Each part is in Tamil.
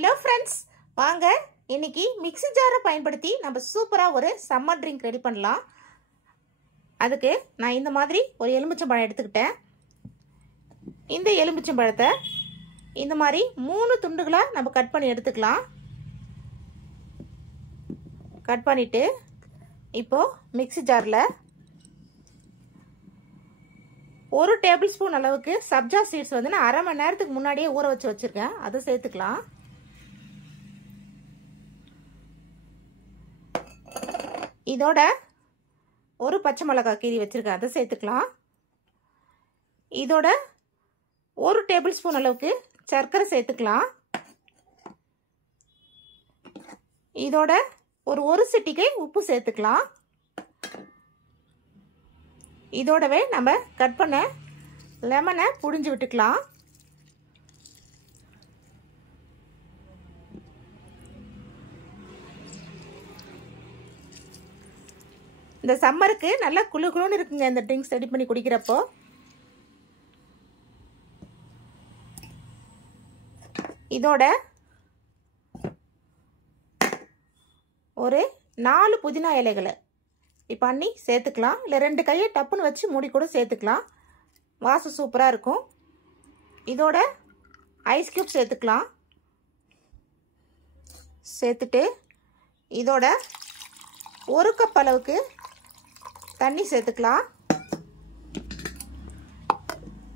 ஹலோ ஃப்ரெண்ட்ஸ், வாங்க இன்னைக்கு மிக்ஸி ஜாரை பயன்படுத்தி நம்ம சூப்பராக ஒரு சம்மர் ட்ரிங்க் ரெடி பண்ணலாம். அதுக்கு நான் இந்த மாதிரி ஒரு எலுமிச்சம்பழம் எடுத்துக்கிட்டேன். இந்த எலுமிச்சம்பழத்தை இந்த மாதிரி 3 துண்டுகளாக நம்ம கட் பண்ணி எடுத்துக்கலாம். கட் பண்ணிவிட்டு இப்போது மிக்ஸி ஜாரில் 1 டேபிள் ஸ்பூன் அளவுக்கு சப்ஜா சீட்ஸ் வந்து நான் அரை மணி நேரத்துக்கு முன்னாடியே ஊற வச்சு வச்சுருக்கேன். அதை சேர்த்துக்கலாம். இதோட 1 பச்சை மிளகாய் கீரி வச்சுருக்கேன், அதை சேர்த்துக்கலாம். இதோட 1 டேபிள் ஸ்பூன் அளவுக்கு சர்க்கரை சேர்த்துக்கலாம். இதோட ஒரு சிட்டிகை உப்பு சேர்த்துக்கலாம். இதோடவே நம்ம கட் பண்ண லெமனை புழிஞ்சு விட்டுக்கலாம். இந்த சம்மருக்கு நல்லா குளு குளுன்னு இருக்குங்க இந்த ட்ரிங்க்ஸ் ரெடி பண்ணி குடிக்கிறப்போ. இதோட ஒரு 4 புதினா இலைகளை இப்போ பண்ணி சேர்த்துக்கலாம். இல்லை 2 கையை டப்புன்னு வச்சு மூடி கூட சேர்த்துக்கலாம். வாசம் சூப்பராக இருக்கும். இதோட ஐஸ் கியூப் சேர்த்துக்கலாம். சேர்த்துட்டு இதோட 1 கப் அளவுக்கு தண்ணி சேர்த்துக்கலாம்.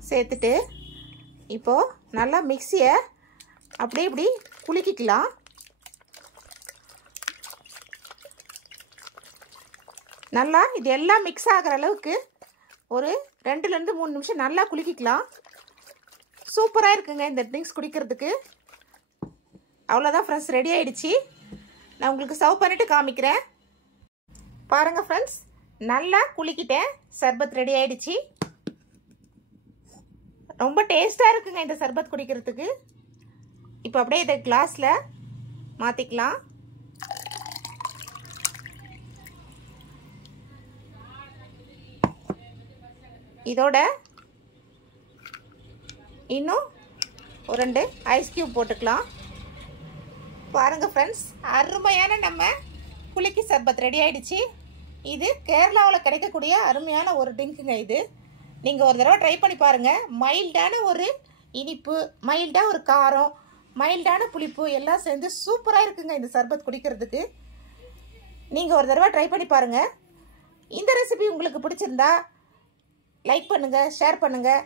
சேர்த்துட்டு இப்போது நல்லா மிக்ஸியை அப்படியே இப்படி குலுக்கிக்கலாம். நல்லா இது எல்லாம் மிக்ஸ் ஆகிற அளவுக்கு ஒரு 2லேருந்து 3 நிமிஷம் நல்லா குலுக்கிக்கலாம். சூப்பராக இருக்குங்க இந்த ட்ரிங்க்ஸ் குடிக்கிறதுக்கு. அவ்வளோதான் ஃப்ரெண்ட்ஸ், ரெடி ஆகிடுச்சு. நான் உங்களுக்கு சர்வ் பண்ணிவிட்டு காமிக்கிறேன். பாருங்கள் ஃப்ரெண்ட்ஸ், நல்லா குலுக்கிட்டேன். சர்பத் ரெடி ஆகிடுச்சு. ரொம்ப டேஸ்ட்டாக இருக்குங்க இந்த சர்பத் குடிக்கிறதுக்கு. இப்போ அப்படியே இதை கிளாஸில் மாற்றிக்கலாம். இதோட இன்னும் ஒரு 2 ஐஸ் கியூப் போட்டுக்கலாம். பாருங்கள் ஃப்ரெண்ட்ஸ், அருமையான நம்ம குலுக்கி சர்பத் ரெடி ஆகிடுச்சு. இது கேரளாவில் கிடைக்கக்கூடிய அருமையான ஒரு ட்ரிங்க்குங்க. இது நீங்கள் ஒரு தடவை ட்ரை பண்ணி பாருங்கள். மைல்டான ஒரு இனிப்பு, மைல்டாக ஒரு காரம், மைல்டான புளிப்பு எல்லாம் சேர்ந்து சூப்பராக இருக்குங்க இந்த சர்பத் குடிக்கிறதுக்கு. நீங்கள் ஒரு தடவை ட்ரை பண்ணி பாருங்கள். இந்த ரெசிபி உங்களுக்கு பிடிச்சிருந்தா லைக் பண்ணுங்கள், ஷேர் பண்ணுங்கள்.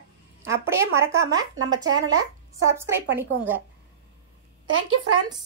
அப்படியே மறக்காமல் நம்ம சேனலை சப்ஸ்கிரைப் பண்ணிக்கோங்க. Thank you friends.